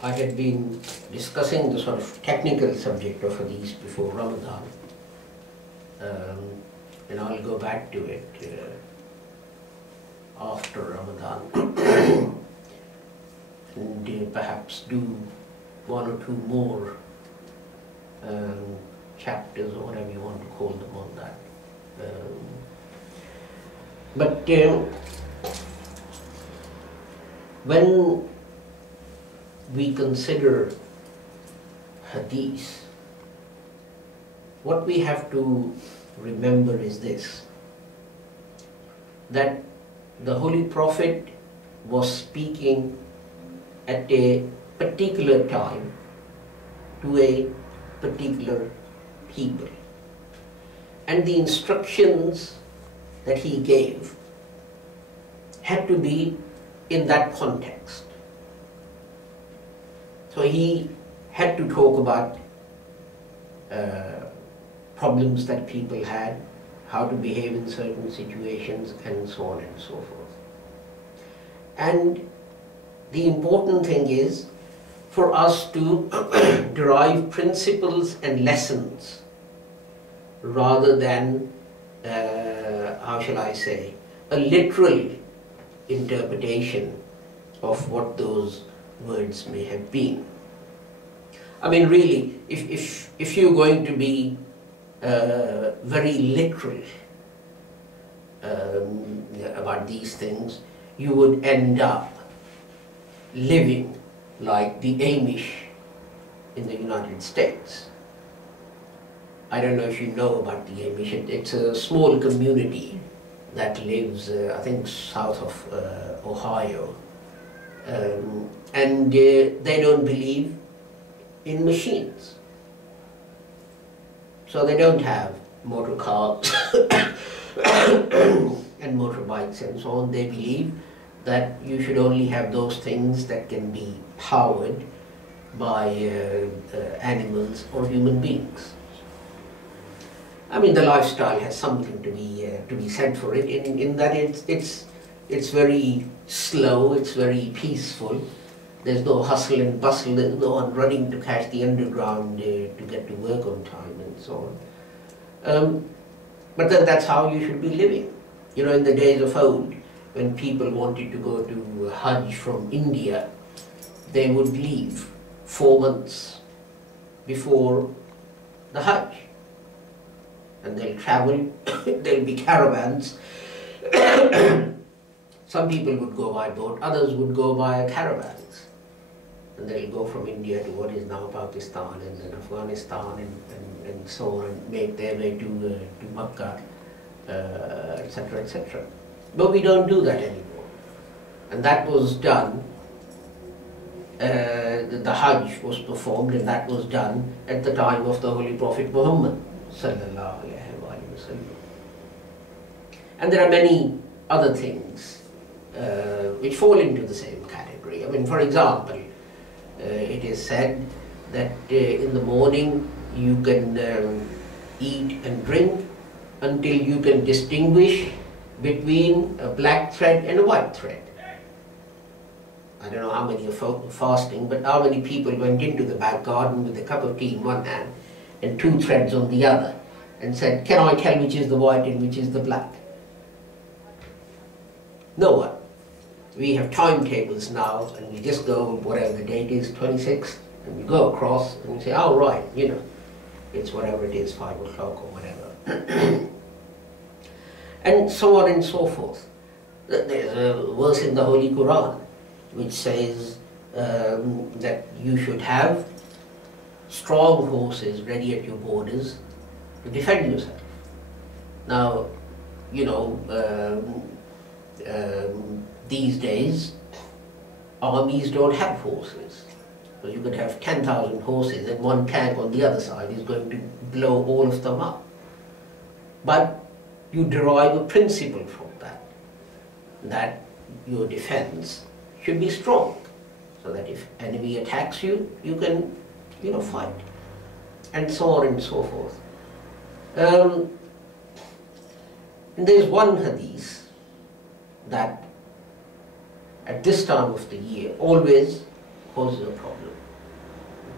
I had been discussing the sort of technical subject of Hadith before Ramadan, and I'll go back to it after Ramadan and perhaps do one or two more chapters or whatever you want to call them on that. But when we consider Hadith, what we have to remember is this, that the Holy Prophet was speaking at a particular time to a particular people, and the instructions that he gave had to be in that context. So he had to talk about problems that people had, how to behave in certain situations, and so on and so forth. And the important thing is for us to derive principles and lessons rather than, how shall I say, a literal interpretation of what those words may have been. I mean, really, if you're going to be very literal about these things, you would end up living like the Amish in the United States. I don't know if you know about the Amish. It's a small community that lives, I think, south of Ohio. And they don't believe in machines. So they don't have motor cars and motorbikes and so on. They believe that you should only have those things that can be powered by animals or human beings. I mean, the lifestyle has something to be said for it, in that it's very slow, it's very peaceful. There's no hustle and bustle, there's no one running to catch the underground to get to work on time and so on. But then that's how you should be living. You know, in the days of old, when people wanted to go to Hajj from India, they would leave 4 months before the Hajj. And they'll travel, there'll be caravans. Some people would go by boat, others would go by caravans. And they'll go from India to what is now Pakistan and then Afghanistan and so on, and make their way to Makkah, etc., etc. But we don't do that anymore. And that was done, the Hajj was performed, and that was done at the time of the Holy Prophet Muhammad sallallahu alaihi wasallam. And there are many other things which fall into the same category. I mean, for example, it is said that in the morning you can eat and drink until you can distinguish between a black thread and a white thread. I don't know how many are fasting, but how many people went into the back garden with a cup of tea in one hand and 2 threads on the other and said, "Can I tell which is the white and which is the black?" No one. We have timetables now, and we just go, whatever the date is, 26th, and we go across and we say, "Oh right, you know, it's whatever it is, 5 o'clock or whatever." And so on and so forth. There's a verse in the Holy Quran which says that you should have strong horses ready at your borders to defend yourself. Now, you know, these days armies don't have horses. So you could have 10,000 horses and one tank on the other side is going to blow all of them up. But you derive a principle from that your defense should be strong, so that if enemy attacks you, you can, you know, fight, and so on and so forth. And there's one hadith that at this time of the year always poses a problem.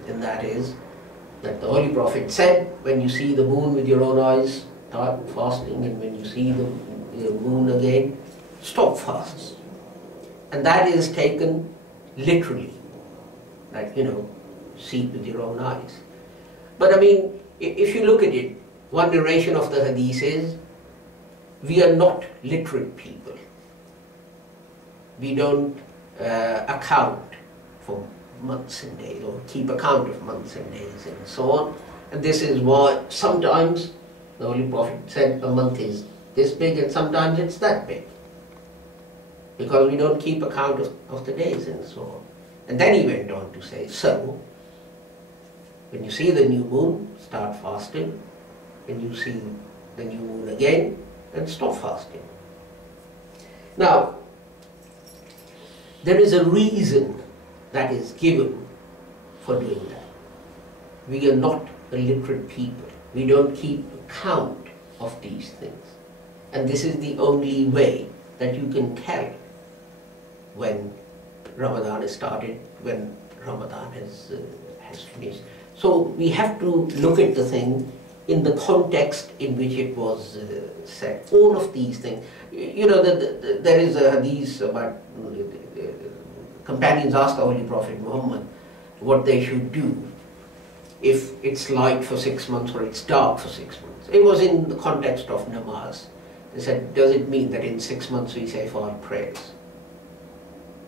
And that is that the Holy Prophet said, when you see the moon with your own eyes, start fasting, and when you see the moon again, stop fasting. And that is taken literally, that, see it with your own eyes. But I mean, if you look at it, one narration of the Hadith is, we are not literate people. We don't account for months and days, or keep account of months and days and so on. And this is why sometimes the Holy Prophet said a month is this big and sometimes it's that big, because we don't keep account of the days and so on. And then he went on to say, so when you see the new moon, start fasting. When you see the new moon again, then stop fasting. Now, there is a reason that is given for doing that. We are not a literate people. We don't keep account of these things. And this is the only way that you can tell when Ramadan has started, when Ramadan has finished. So we have to look at the thing in the context in which it was said. All of these things. There is a hadith about companions asked the Holy Prophet Muhammad what they should do if it's light for 6 months or it's dark for 6 months. It was in the context of namaz. They said, does it mean that in 6 months we say 5 prayers?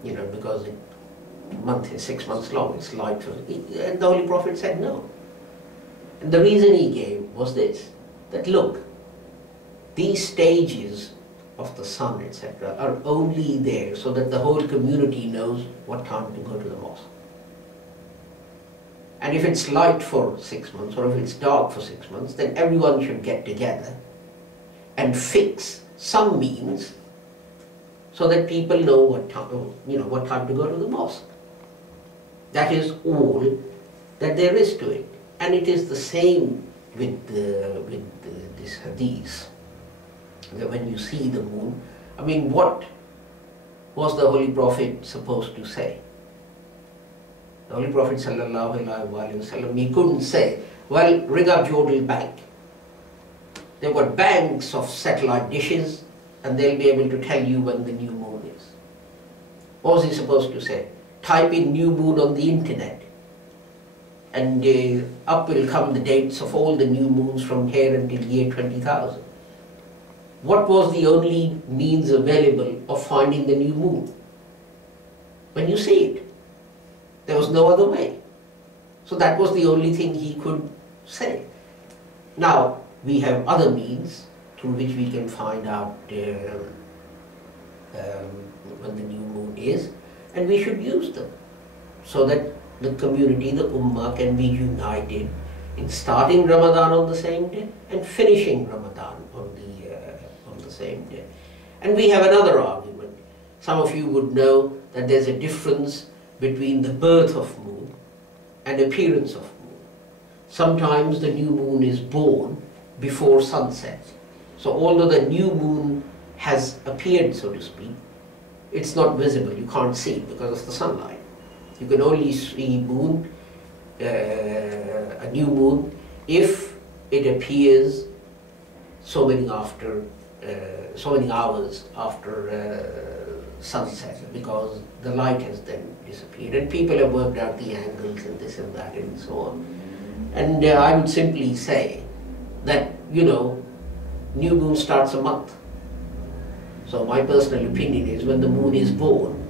Because the month is 6 months long, it's light for... And the Holy Prophet said no. And the reason he gave was this, that look, these stages of the sun, etc., are only there so that the whole community knows what time to go to the mosque. And if it's light for 6 months, or if it's dark for 6 months, then everyone should get together and fix some means so that people know what time to go to the mosque. That is all that there is to it. And it is the same with this hadith. That when you see the moon, I mean, what was the Holy Prophet supposed to say? The Holy Prophet ﷺ, he couldn't say, well, ring up Jodel Bank. They've got banks of satellite dishes and they'll be able to tell you when the new moon is. What was he supposed to say? Type in new moon on the internet and up will come the dates of all the new moons from here until year 20,000. What was the only means available of finding the new moon? When you see it. There was no other way. So that was the only thing he could say. Now, we have other means through which we can find out when the new moon is, and we should use them so that the community, the Ummah, can be united in starting Ramadan on the same day and finishing Ramadan on the same day. And we have another argument. Some of you would know that there's a difference between the birth of moon and appearance of moon. Sometimes the new moon is born before sunset. So although the new moon has appeared, so to speak, it's not visible. You can't see it because of the sunlight. You can only see a new moon if it appears so many hours after sunset, because the light has then disappeared. And people have worked out the angles and this and that and so on. And I would simply say that, new moon starts a month. So my personal opinion is, when the moon is born,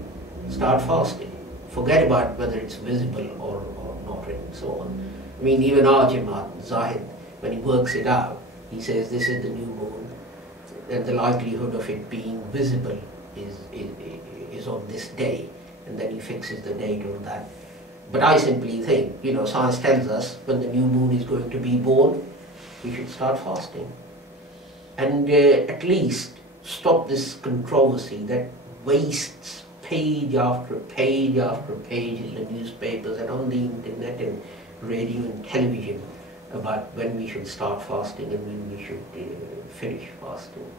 start fasting. Forget about whether it's visible or not and so on. I mean, even our Jamaat, Zahid, when he works it out, he says this is the new moon, and the likelihood of it being visible is on this day, and then he fixes the date on that. But I simply think, science tells us when the new moon is going to be born, we should start fasting. And at least stop this controversy that wastes page after page after page in the newspapers and on the internet and radio and television about when we should start fasting and when we should finish fasting.